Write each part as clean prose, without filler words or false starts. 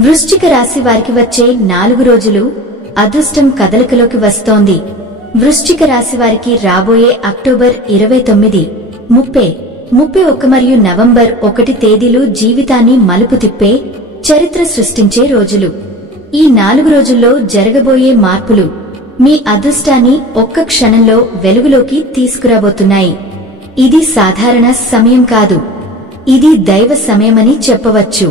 వృశ్చిక రాశి వారికి వచ్చే 4 రోజులు అదృష్టం కదలికలోకి వస్తోంది. వృశ్చిక రాశి వారికి రాబోయే అక్టోబర్ 29, 30, 31 మరియు నవంబర్ 1 తేదీలు జీవితాన్ని మలుపు తిప్పే, చరిత్ర సృష్టించే రోజులు. ఈ 4 రోజుల్లో జరగబోయే మార్పులు మీ అదృష్టాన్ని ఒక్క క్షణంలో వెలుగులోకి తీసుకురాబోతున్నాయి. ఇది సాధారణ సమయం కాదు, ఇది దైవ సమయమని చెప్పవచ్చు.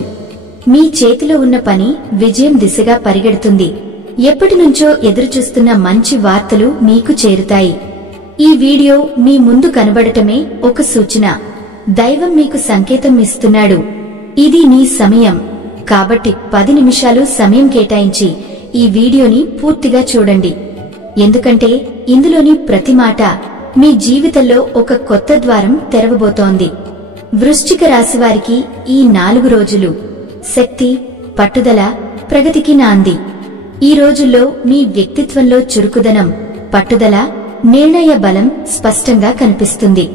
మీ చేతిలో ఉన్న పని విజయం దిశగా పరిగెడుతుంది. ఎప్పటినుంచో ఎదురుచూస్తున్న మంచి వార్తలు మీకు చేరుతాయి. ఈ వీడియో మీ ముందు కనబడటమే ఒక సూచన. దైవం మీకు సంకేతం ఇస్తున్నాడు. ఇది నీ సమయం. కాబట్టి 10 నిమిషాలు సమయం కేటాయించి ఈ వీడియోని పూర్తిగా చూడండి. ఎందుకంటే ఇందులోని ప్రతి మాట మీ జీవితంలో ఒక కొత్త ద్వారం తెరవబోతోంది. వృశ్చిక రాశి వారికి ఈ 4 రోజులు శక్తి, పట్టుదల, ప్రగతికి నాంది. ఈ రోజుల్లో మీ వ్యక్తిత్వంలో చురుకుదనం, పట్టుదల, నిర్ణయ బలం స్పష్టంగా కనిపిస్తుంది.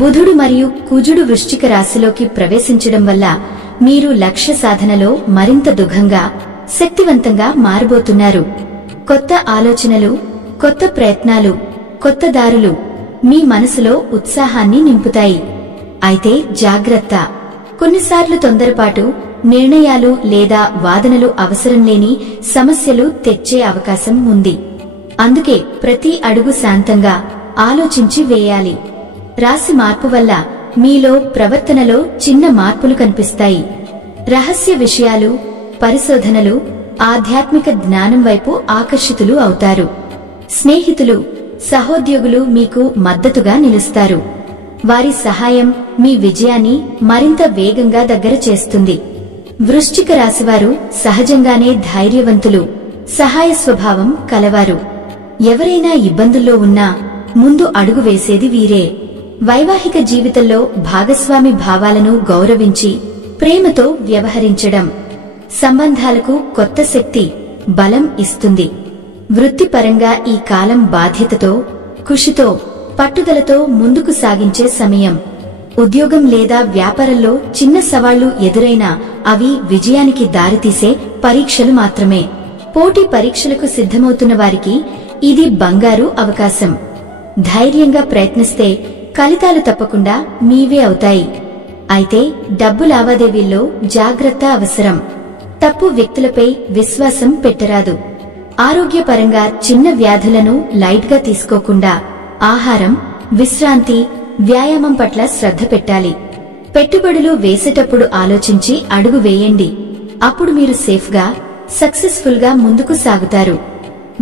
బుధుడు మరియు కుజుడు వృశ్చిక రాశిలోకి ప్రవేశించడం వల్ల మీరు లక్ష్య సాధనలో మరింత దుఃఖంగా, శక్తివంతంగా మారబోతున్నారు. కొత్త ఆలోచనలు, కొత్త ప్రయత్నాలు, కొత్త దారులు మీ మనసులో ఉత్సాహాన్ని నింపుతాయి. అయితే జాగ్రత్త, కొన్నిసార్లు తొందరపాటు నిర్ణయాలు లేదా వాదనలు అవసరం లేని సమస్యలు తెచ్చే అవకాశం ఉంది. అందుకే ప్రతి అడుగు శాంతంగా ఆలోచించి వేయాలి. రాశి మార్పు వల్ల మీలో ప్రవర్తనలో చిన్న మార్పులు కనిపిస్తాయి. రహస్య విషయాలు, పరిశోధనలు, ఆధ్యాత్మిక జ్ఞానం వైపు ఆకర్షితులు అవుతారు. స్నేహితులు, సహోద్యోగులు మీకు మద్దతుగా నిలుస్తారు. వారి సహాయం మీ విజయాన్ని మరింత వేగంగా దగ్గర చేస్తుంది. వృశ్చిక రాశివారు సహజంగానే ధైర్యవంతులు, సహాయ స్వభావం కలవారు. ఎవరైనా ఇబ్బందుల్లో ఉన్నా ముందు అడుగు వేసేది వీరే. వైవాహిక జీవితంలో భాగస్వామి భావాలను గౌరవించి ప్రేమతో వ్యవహరించడం సంబంధాలకు కొత్త శక్తి, బలం ఇస్తుంది. వృత్తిపరంగా ఈ కాలం బాధ్యతతో, కృషితో, పట్టుదలతో ముందుకు సాగించే సమయం. ఉద్యోగం లేదా వ్యాపారంలో చిన్న సవాళ్లు ఎదురైనా అవి విజయానికి దారితీసే పరీక్షలు మాత్రమే. పోటీ పరీక్షలకు సిద్ధమవుతున్న వారికి ఇది బంగారు అవకాశం. ధైర్యంగా ప్రయత్నిస్తే ఫలితాలు తప్పకుండా మీవే అవుతాయి. అయితే డబ్బు లావాదేవీల్లో జాగ్రత్త అవసరం. తప్పు వ్యక్తులపై విశ్వాసం పెట్టరాదు. ఆరోగ్యపరంగా చిన్న వ్యాధులను లైట్గా తీసుకోకుండా ఆహారం, విశ్రాంతి, వ్యాయామం పట్ల శ్రద్ధ పెట్టాలి. పెట్టుబడులు వేసేటప్పుడు ఆలోచించి అడుగు వేయండి. అప్పుడు మీరు సేఫ్గా, సక్సెస్ఫుల్ గా ముందుకు సాగుతారు.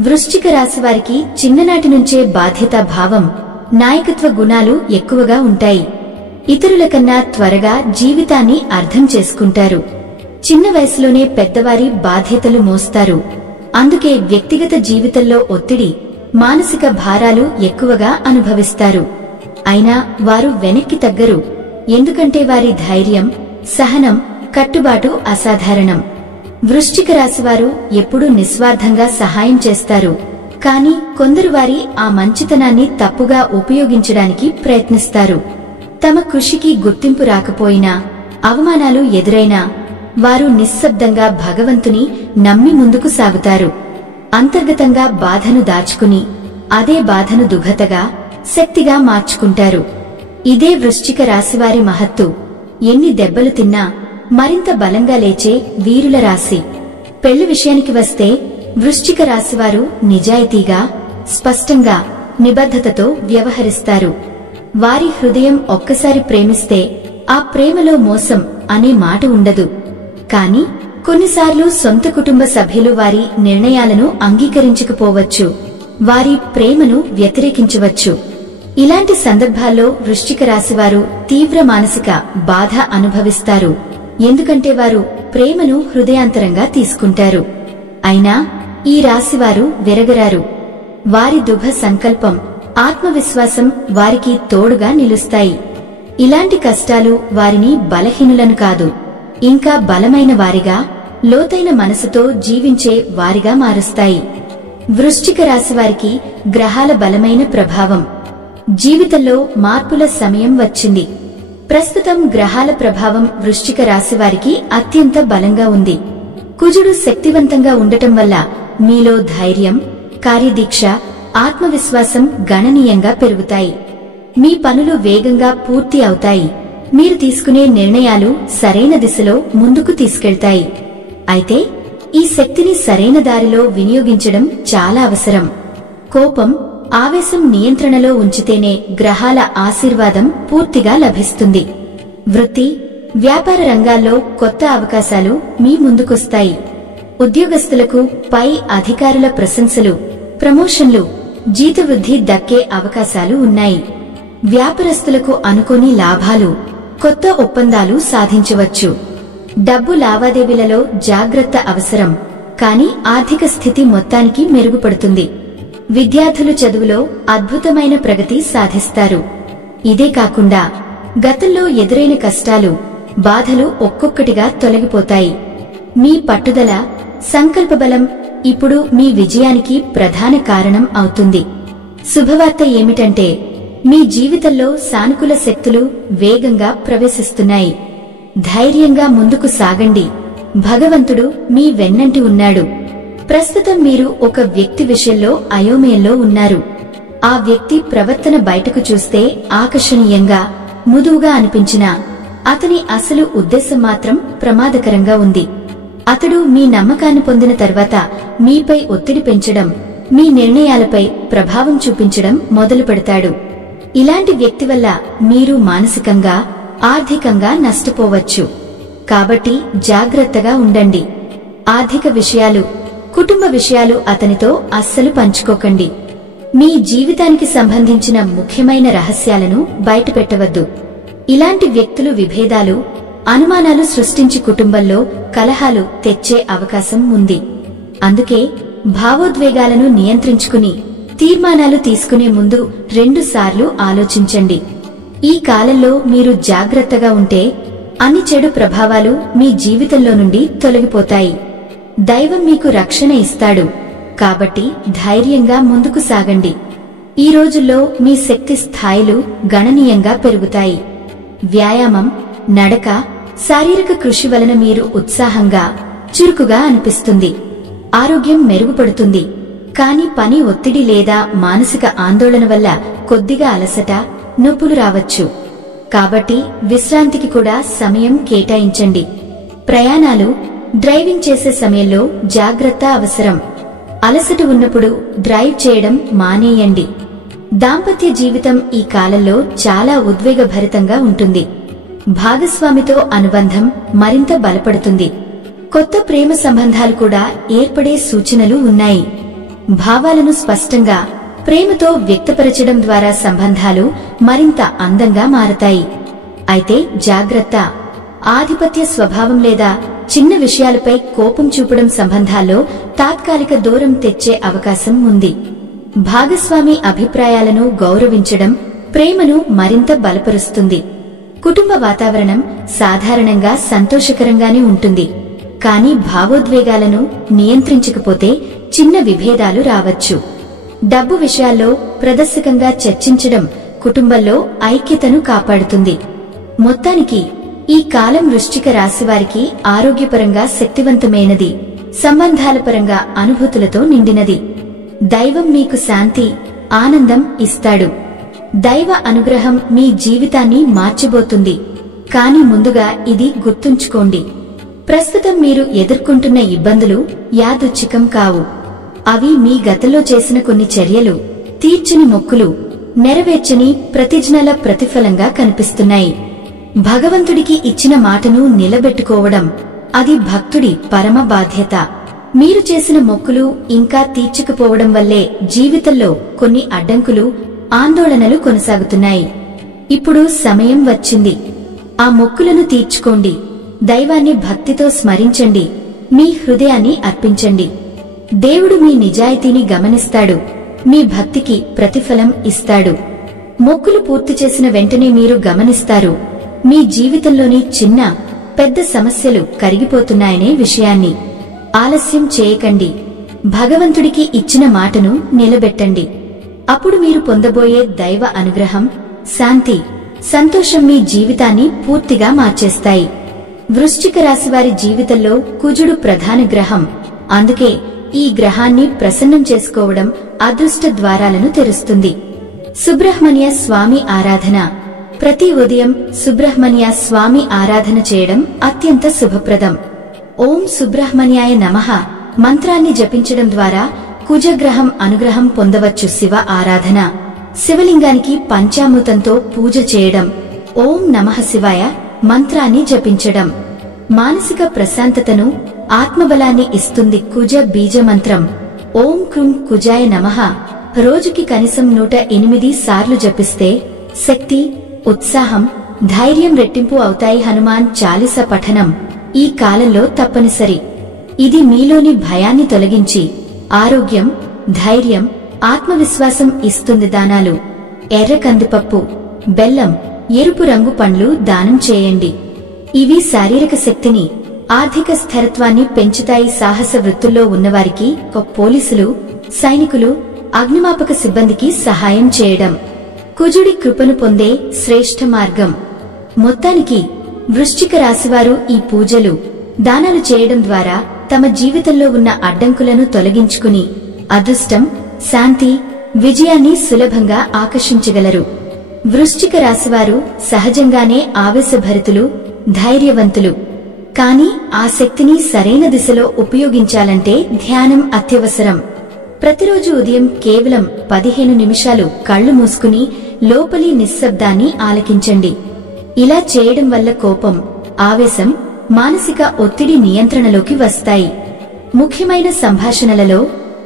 వృశ్చిక రాశి వారికి చిన్ననాటి నుంచే బాధ్యతా భావం, నాయకత్వ గుణాలు ఎక్కువగా ఉంటాయి. ఇతరుల కన్నా త్వరగా జీవితాన్ని అర్థం చేసుకుంటారు. చిన్న వయసులోనే పెద్దవారి బాధ్యతలు మోస్తారు. అందుకే వ్యక్తిగత జీవితంలో ఒత్తిడి, మానసిక భారాలు ఎక్కువగా అనుభవిస్తారు. అయినా వారు వెనక్కి తగ్గరు. ఎందుకంటే వారి ధైర్యం, సహనం, కట్టుబాటు అసాధారణం. వృశ్చిక రాశివారు ఎప్పుడూ నిస్వార్థంగా సహాయం చేస్తారు. కానీ కొందరు వారి ఆ మంచితనాన్ని తప్పుగా ఉపయోగించడానికి ప్రయత్నిస్తారు. తమ కృషికి గుర్తింపు రాకపోయినా, అవమానాలు ఎదురైనా వారు నిశ్శబ్దంగా భగవంతుని నమ్మి ముందుకు సాగుతారు. అంతర్గతంగా బాధను దాచుకుని అదే బాధను దుఘతగా, శక్తిగా మార్చుకుంటారు. ఇదే వృశ్చిక రాశివారి మహత్తు. ఎన్ని దెబ్బలు తిన్నా మరింత బలంగా లేచే వీరుల రాశి. పెళ్లి విషయానికి వస్తే వృశ్చిక రాశివారు నిజాయితీగా, స్పష్టంగా, నిబద్ధతతో వ్యవహరిస్తారు. వారి హృదయం ఒక్కసారి ప్రేమిస్తే ఆ ప్రేమలో మోసం అనే మాట ఉండదు. కానీ కొన్నిసార్లు సొంత కుటుంబ సభ్యులు వారి నిర్ణయాలను అంగీకరించకపోవచ్చు, వారి ప్రేమను వ్యతిరేకించవచ్చు. ఇలాంటి సందర్భాల్లో వృశ్చిక రాశివారు తీవ్ర మానసిక బాధ అనుభవిస్తారు. ఎందుకంటే వారు ప్రేమను హృదయాంతరంగా తీసుకుంటారు. అయినా ఈ రాశివారు విరగరారు. వారి దృఢ సంకల్పం, ఆత్మవిశ్వాసం వారికి తోడుగా నిలుస్తాయి. ఇలాంటి కష్టాలు వారిని బలహీనులను కాదు, ఇంకా బలమైన వారిగా, లోతైన మనసుతో జీవించే వారిగా మారుస్తాయి. వృశ్చిక రాశివారికి గ్రహాల బలమైన ప్రభావం. జీవితంలో మార్పుల సమయం వచ్చింది. ప్రస్తుతం గ్రహాల ప్రభావం వృశ్చిక రాశివారికి అత్యంత బలంగా ఉంది. కుజుడు శక్తివంతంగా ఉండటం వల్ల మీలో ధైర్యం, కార్యదీక్ష, ఆత్మవిశ్వాసం గణనీయంగా పెరుగుతాయి. మీ పనులు వేగంగా పూర్తి అవుతాయి. మీరు తీసుకునే నిర్ణయాలు సరైన దిశలో ముందుకు తీసుకెళ్తాయి. అయితే ఈ శక్తిని సరైన దారిలో వినియోగించడం చాలా అవసరం. కోపం, ఆవేశం నియంత్రణలో ఉంచితేనే గ్రహాల ఆశీర్వాదం పూర్తిగా లభిస్తుంది. వృత్తి, వ్యాపార రంగాల్లో కొత్త అవకాశాలు మీ ముందుకొస్తాయి. ఉద్యోగస్తులకు పై అధికారుల ప్రశంసలు, ప్రమోషన్లు, జీతవృద్ధి దక్కే అవకాశాలు ఉన్నాయి. వ్యాపారస్తులకు అనుకోని లాభాలు, కొత్త ఒప్పందాలు సాధించవచ్చు. డబ్బు లావాదేవీలలో జాగ్రత్త అవసరం, కానీ ఆర్థిక స్థితి మొత్తానికి మెరుగుపడుతుంది. విద్యార్థులు చదువులో అద్భుతమైన ప్రగతి సాధిస్తారు. ఇదే కాకుండా గతంలో ఎదురైన కష్టాలు, బాధలు ఒక్కొక్కటిగా తొలగిపోతాయి. మీ పట్టుదల, సంకల్పబలం ఇప్పుడు మీ విజయానికి ప్రధాన కారణం అవుతుంది. శుభవార్త ఏమిటంటే మీ జీవితంలో సానుకూల శక్తులు వేగంగా ప్రవేశిస్తున్నాయి. ధైర్యంగా ముందుకు సాగండి. భగవంతుడు మీ వెన్నంటి ఉన్నాడు. ప్రస్తుతం మీరు ఒక వ్యక్తి విషయంలో అయోమయంలో ఉన్నారు. ఆ వ్యక్తి ప్రవర్తన బయటకు చూస్తే ఆకర్షణీయంగా, మృదువుగా అనిపించినా అతని అసలు ఉద్దేశం మాత్రం ప్రమాదకరంగా ఉంది. అతడు మీ నమ్మకాన్ని పొందిన తర్వాత మీపై ఒత్తిడి పెంచడం, మీ నిర్ణయాలపై ప్రభావం చూపించడం మొదలు పెడతాడు. ఇలాంటి వ్యక్తి వల్ల మీరు మానసికంగా, ఆర్థికంగా నష్టపోవచ్చు. కాబట్టి జాగ్రత్తగా ఉండండి. ఆర్థిక విషయాలు, కుటుంబ విషయాలు అతనితో అస్సలు పంచుకోకండి. మీ జీవితానికి సంబంధించిన ముఖ్యమైన రహస్యాలను బయటపెట్టవద్దు. ఇలాంటి వ్యక్తులు విభేదాలు, అనుమానాలు సృష్టించి కుటుంబంలో కలహాలు తెచ్చే అవకాశం ఉంది. అందుకే భావోద్వేగాలను నియంత్రించుకుని తీర్మానాలు తీసుకునే ముందు 2 సార్లు ఆలోచించండి. ఈ కాలంలో మీరు జాగ్రత్తగా ఉంటే అన్ని చెడు ప్రభావాలు మీ జీవితంలో నుండి తొలగిపోతాయి. దైవం మీకు రక్షణ ఇస్తాడు. కాబట్టి ధైర్యంగా ముందుకు సాగండి. ఈ రోజుల్లో మీ శక్తి స్థాయిలు గణనీయంగా పెరుగుతాయి. వ్యాయామం, నడక, శారీరక కృషి వలన మీరు ఉత్సాహంగా, చురుకుగా అనిపిస్తుంది. ఆరోగ్యం మెరుగుపడుతుంది. కానీ పని ఒత్తిడి లేదా మానసిక ఆందోళన వల్ల కొద్దిగా అలసట, నొప్పులు రావచ్చు. కాబట్టి విశ్రాంతికి కూడా సమయం కేటాయించండి. ప్రయాణాలు, డ్రైవింగ్ చేసే సమయంలో జాగ్రత్త అవసరం. అలసట ఉన్నప్పుడు డ్రైవ్ చేయడం మానేయండి. దాంపత్య జీవితం ఈ కాలంలో చాలా ఉద్వేగభరితంగా ఉంటుంది. భాగస్వామితో అనుబంధం మరింత బలపడుతుంది. కొత్త ప్రేమ సంబంధాలు కూడా ఏర్పడే సూచనలు ఉన్నాయి. భావాలను స్పష్టంగా, ప్రేమతో వ్యక్తపరచడం ద్వారా సంబంధాలు మరింత అందంగా మారతాయి. అయితే జాగ్రత్త, ఆధిపత్య స్వభావం లేదా చిన్న విషయాలపై కోపం చూపడం సంబంధాల్లో తాత్కాలిక దూరం తెచ్చే అవకాశం ఉంది. భాగస్వామి అభిప్రాయాలను గౌరవించడం ప్రేమను మరింత బలపరుస్తుంది. కుటుంబ వాతావరణం సాధారణంగా సంతోషకరంగానే ఉంటుంది. కానీ భావోద్వేగాలను నియంత్రించకపోతే చిన్న విభేదాలు రావచ్చు. డబ్బు విషయాల్లో ప్రదర్శకంగా చర్చించడం కుటుంబంలో ఐక్యతను కాపాడుతుంది. మొత్తానికి ఈ కాలం వృశ్చిక రాశివారికి ఆరోగ్యపరంగా శక్తివంతమైనది, సంబంధాల పరంగా అనుభూతులతో నిండినది. దైవం మీకు శాంతి, ఆనందం ఇస్తాడు. దైవ అనుగ్రహం మీ జీవితాన్ని మార్చబోతుంది. కానీ ముందుగా ఇది గుర్తుంచుకోండి. ప్రస్తుతం మీరు ఎదుర్కొంటున్న ఇబ్బందులు యాదృచ్ఛికం కావు. అవి మీ గతంలో చేసిన కొన్ని చర్యలు, తీర్చని మొక్కులు, నెరవేర్చని ప్రతిజ్ఞల ప్రతిఫలంగా కనిపిస్తున్నాయి. భగవంతుడికి ఇచ్చిన మాటను నిలబెట్టుకోవడం అది భక్తుడి పరమ బాధ్యత. మీరు చేసిన మొక్కులు ఇంకా తీర్చకపోవడం వల్లే జీవితంలో కొన్ని అడ్డంకులు, ఆందోళనలు కొనసాగుతున్నాయి. ఇప్పుడు సమయం వచ్చింది. ఆ మొక్కులను తీర్చుకోండి. దైవాన్ని భక్తితో స్మరించండి. మీ హృదయాన్ని అర్పించండి. దేవుడు మీ నిజాయితీని గమనిస్తాడు. మీ భక్తికి ప్రతిఫలం ఇస్తాడు. మొక్కులు పూర్తి చేసిన వెంటనే మీరు గమనిస్తారు మీ జీవితంలోని చిన్న పెద్ద సమస్యలు కరిగిపోతున్నాయనే విషయాన్ని. ఆలస్యం చేయకండి. భగవంతుడికి ఇచ్చిన మాటను నిలబెట్టండి. అప్పుడు మీరు పొందబోయే దైవ అనుగ్రహం, శాంతి, సంతోషం మీ జీవితాన్ని పూర్తిగా మార్చేస్తాయి. వృశ్చిక రాశి వారి జీవితంలో కుజుడు ప్రధాన గ్రహం. అందుకే ఈ గ్రహాన్ని ప్రసన్నం చేసుకోవడం అదృష్ట ద్వారాలను తెరుస్తుంది. సుబ్రహ్మణ్య స్వామి ఆరాధన. ప్రతి ఉదయం సుబ్రహ్మణ్య స్వామి ఆరాధన చేయడం అత్యంత శుభప్రదం. ఓం సుబ్రహ్మణ్యాయ నమః మంత్రాన్ని జపించడం ద్వారా కుజగ్రహం అనుగ్రహం పొందవచ్చు. శివ ఆరాధన. శివలింగానికి పంచామృతంతో పూజ చేయడం. ఓం నమః శివాయ మంత్రాన్ని జపించడం మానసిక ప్రశాంతతను, ఆత్మబలాన్ని ఇస్తుంది. కుజ బీజ మంత్రం. ఓం క్రుం కుజాయ నమః రోజుకి కనీసం 108 సార్లు జపిస్తే శక్తి, ఉత్సాహం, ధైర్యం రెట్టింపు అవుతాయి. హనుమాన్ చాలీస పఠనం ఈ కాలంలో తప్పనిసరి. ఇది మీలోని భయాన్ని తొలగించి ఆరోగ్యం, ధైర్యం, ఆత్మవిశ్వాసం ఇస్తుంది. దానాలు. ఎర్ర కందిపప్పు, బెల్లం, ఎరుపు రంగు పండ్లు దానం చేయండి. ఇవి శారీరక శక్తిని, ఆర్థిక స్థిరత్వాన్ని పెంచుతాయి. సాహస వృత్తుల్లో ఉన్నవారికి, పోలీసులు, సైనికులు, అగ్నిమాపక సిబ్బందికి సహాయం చేయడం కుజుడి కృపను పొందే శ్రేష్ఠ మార్గం. మొత్తానికి వృశ్చిక రాశివారు ఈ పూజలు, దానాలు చేయడం ద్వారా తమ జీవితంలో ఉన్న అడ్డంకులను తొలగించుకుని అదృష్టం, శాంతి, విజయాన్ని సులభంగా ఆకర్షించగలరు. వృశ్చిక రాశివారు సహజంగానే ఆవేశభరితులు, ధైర్యవంతులు. కానీ ఆ శక్తిని సరైన దిశలో ఉపయోగించాలంటే ధ్యానం అత్యవసరం. ప్రతిరోజు ఉదయం కేవలం 15 నిమిషాలు కళ్లు మూసుకుని లోపలి నిశ్శబ్దాన్ని ఆలకించండి. ఇలా చేయడం వల్ల కోపం, ఆవేశం, మానసిక ఒత్తిడి నియంత్రణలోకి వస్తాయి. ముఖ్యమైన సంభాషణలలో,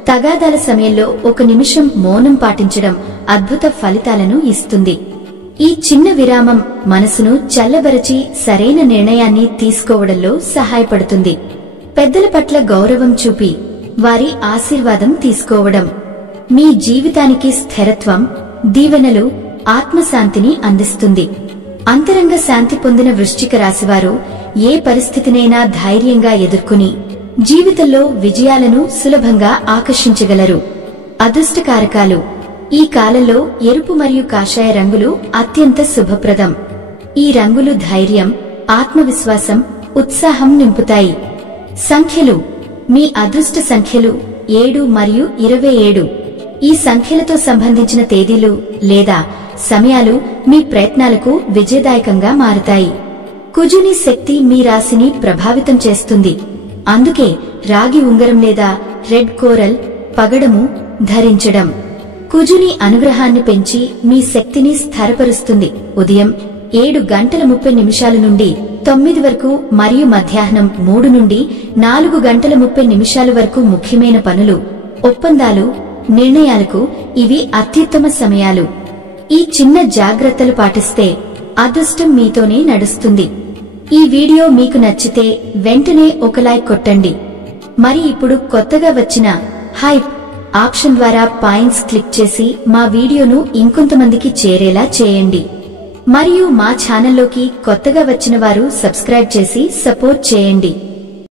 తగాదాల సమయంలో 1 నిమిషం మౌనం పాటించడం అద్భుత ఫలితాలను ఇస్తుంది. ఈ చిన్న విరామం మనసును చల్లబరచి సరైన నిర్ణయాన్ని తీసుకోవడంలో సహాయపడుతుంది. పెద్దల పట్ల గౌరవం చూపి వారి ఆశీర్వాదం తీసుకోవడం మీ జీవితానికి స్థిరత్వం, దీవెనలు, ఆత్మశాంతిని అందిస్తుంది. అంతరంగ శాంతి పొందిన వృశ్చిక రాశివారు ఏ పరిస్థితినైనా ధైర్యంగా ఎదుర్కొని జీవితంలో విజయాలను సులభంగా ఆకర్షించగలరు. అదృష్టకారకాలు. ఈ కాలంలో ఎరుపు మరియు కాషాయ రంగులు అత్యంత శుభప్రదం. ఈ రంగులు ధైర్యం, ఆత్మవిశ్వాసం, ఉత్సాహం నింపుతాయి. సంఖ్యలు. మీ అదృష్ట సంఖ్యలు 7 మరియు 27. ఈ సంఖ్యలతో సంబంధించిన తేదీలు లేదా సమయాలు మీ ప్రయత్నాలకు విజయదాయకంగా మారతాయి. కుజుని శక్తి మీ రాశిని ప్రభావితం చేస్తుంది. అందుకే రాగి ఉంగరం లేదా రెడ్ కోరల్ పగడము ధరించడం కుజుని అనుగ్రహాన్ని పెంచి మీ శక్తిని స్థిరపరుస్తుంది. ఉదయం 7:30 నుండి 9 వరకు మరియు మధ్యాహ్నం 3 నుండి 4:30 వరకు ముఖ్యమైన పనులు, ఒప్పందాలు, నిర్ణయాలకు ఇవి అత్యుత్తమ సమయాలు. ఈ చిన్న జాగ్రత్తలు పాటిస్తే అదృష్టం మీతోనే నడుస్తుంది. ఈ వీడియో మీకు నచ్చితే వెంటనే ఒక లైక్ కొట్టండి. మరి ఇప్పుడు కొత్తగా వచ్చిన హైప్ ఆప్షన్ ద్వారా పాయింట్స్ క్లిక్ చేసి మా వీడియోను ఇంకొంతమందికి చేరేలా చేయండి. మరియు మా ఛానల్లోకి కొత్తగా వచ్చిన వారు సబ్స్క్రైబ్ చేసి సపోర్ట్ చేయండి.